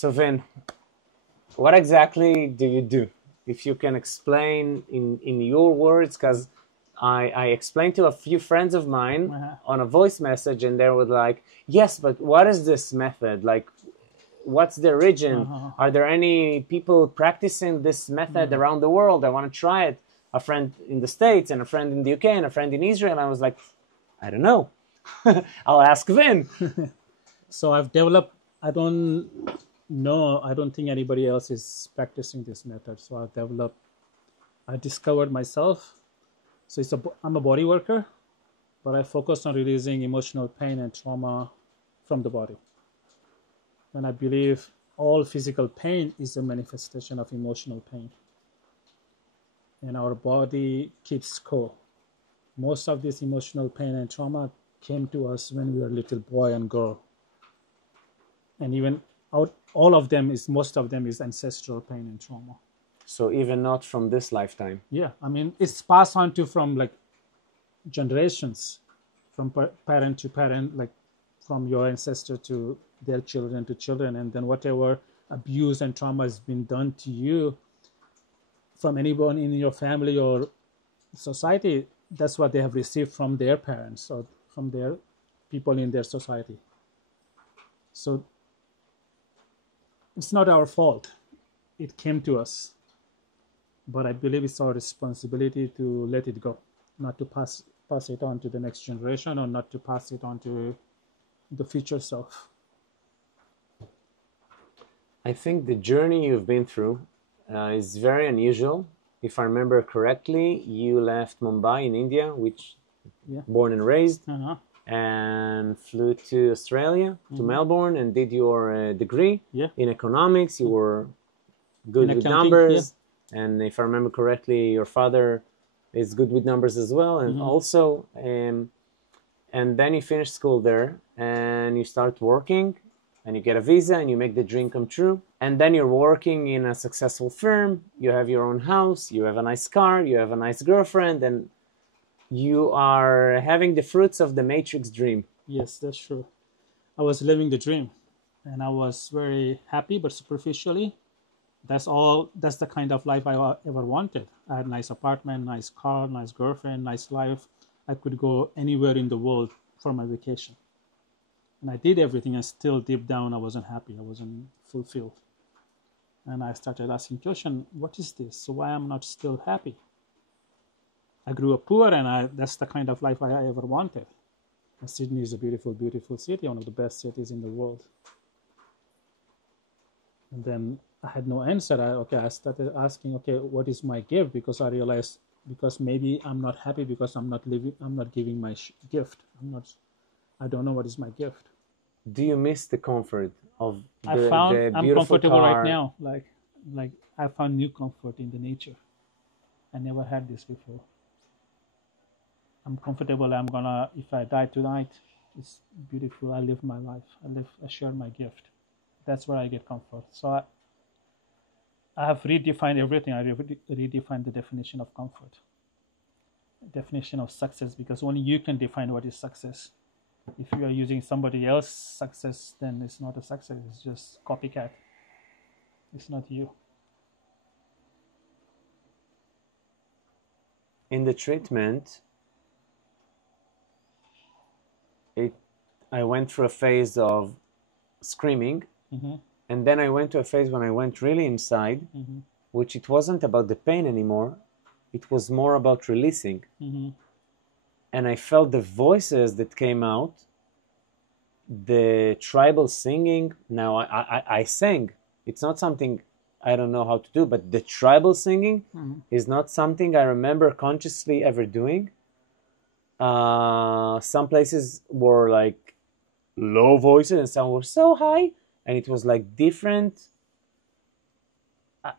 So Vin, what exactly do you do? If you can explain in your words, because I explained to a few friends of mine on a voice message, and they were like, yes, but what is this method? Like, what's the origin? Are there any people practicing this method around the world? I want to try it. A friend in the States and a friend in the UK and a friend in Israel. And I was like, I don't know. I'll ask Vin. So I've developed, I don't think anybody else is practicing this method. So I discovered myself. So I'm a body worker, but I focus on releasing emotional pain and trauma from the body. And I believe all physical pain is a manifestation of emotional pain. And our body keeps score. Most of this emotional pain and trauma came to us when we were little boy and girl. And even most of them is ancestral pain and trauma. So even not from this lifetime. Yeah, I mean, it's passed on from like generations, from parent to parent, like from your ancestor to their children to children. And then whatever abuse and trauma has been done to you from anyone in your family or society, that's what they have received from their parents or from their people in their society. So it's not our fault. It came to us. But I believe it's our responsibility to let it go, not to pass it on to the next generation or not to pass it on to the future self. I think the journey you've been through is very unusual. If I remember correctly, you left Mumbai in India, which born and raised, and flew to Australia, to Melbourne, and did your degree in economics. You were good with numbers. And if I remember correctly, your father is good with numbers as well. And also, and then you finish school there and you start working and you get a visa and you make the dream come true. And then you're working in a successful firm. You have your own house. You have a nice car. You have a nice girlfriend. And you are having the fruits of the Matrix dream. Yes, that's true. I was living the dream and I was very happy, but superficially. That's the kind of life I ever wanted. I had a nice apartment, nice car, nice girlfriend, nice life. I could go anywhere in the world for my vacation. And I did everything, and still deep down I wasn't happy. I wasn't fulfilled. And I started asking question, what is this? So why am I not still happy? I grew up poor, and that's the kind of life I ever wanted. And Sydney is a beautiful, beautiful city, one of the best cities in the world. And then I had no answer. I started asking, what is my gift? Because I realized, because maybe I'm not happy because I'm not giving my gift. I don't know what is my gift. Do you miss the comfort of the I'm comfortable car? right now. Like I found new comfort in the nature. I never had this before. I'm comfortable. If I die tonight, it's beautiful. I live my life. I share my gift. That's where I get comfort. So I have redefined everything. I redefined the definition of comfort, definition of success, because only you can define what is success. If you are using somebody else's success, then it's not a success. It's just copycat. It's not you. In the treatment, I went through a phase of screaming. And then I went to a phase when I went really inside, which it wasn't about the pain anymore. It was more about releasing. And I felt the voices that came out, the tribal singing. Now I sang. It's not something I don't know how to do, but the tribal singing is not something I remember consciously ever doing. Some places were like low voices and some were so high. And it was like different,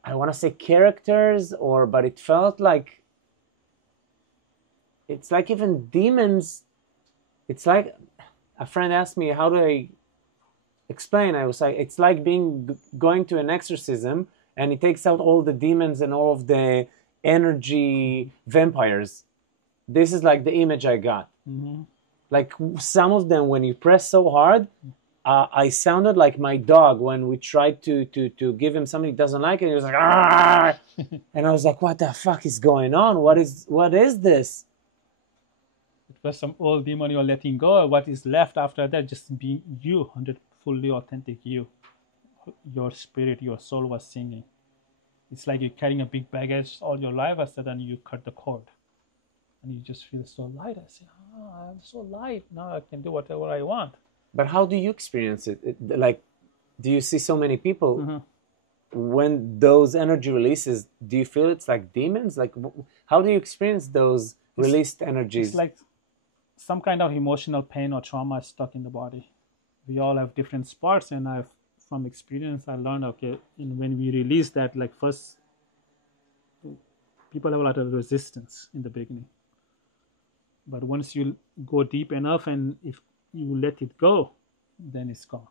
I want to say characters, but it felt like, it's like even demons. It's like, a friend asked me, how do I explain? I was like, it's like going to an exorcism and it takes out all the demons and all of the energy vampires. This is like the image I got. Like some of them, when you press so hard, I sounded like my dog when we tried to give him something he doesn't like, and he was like, "Ah!" And I was like, what the fuck is going on? What is this? It was some old demon you're letting go. What is left after that? Just being you, fully authentic you. Your spirit, your soul was singing. It's like you're carrying a big baggage all your life, and sudden you cut the cord. And you just feel so light. I say, I'm so light. Now I can do whatever I want. But how do you experience it? Like, do you see so many people? When those energy releases, do you feel it's like demons? Like, how do you experience those released energies? It's like some kind of emotional pain or trauma stuck in the body. We all have different spots, and from experience, I learned, okay, when we release that, like first, people have a lot of resistance in the beginning. But once you go deep enough, and if you let it go, then it's gone.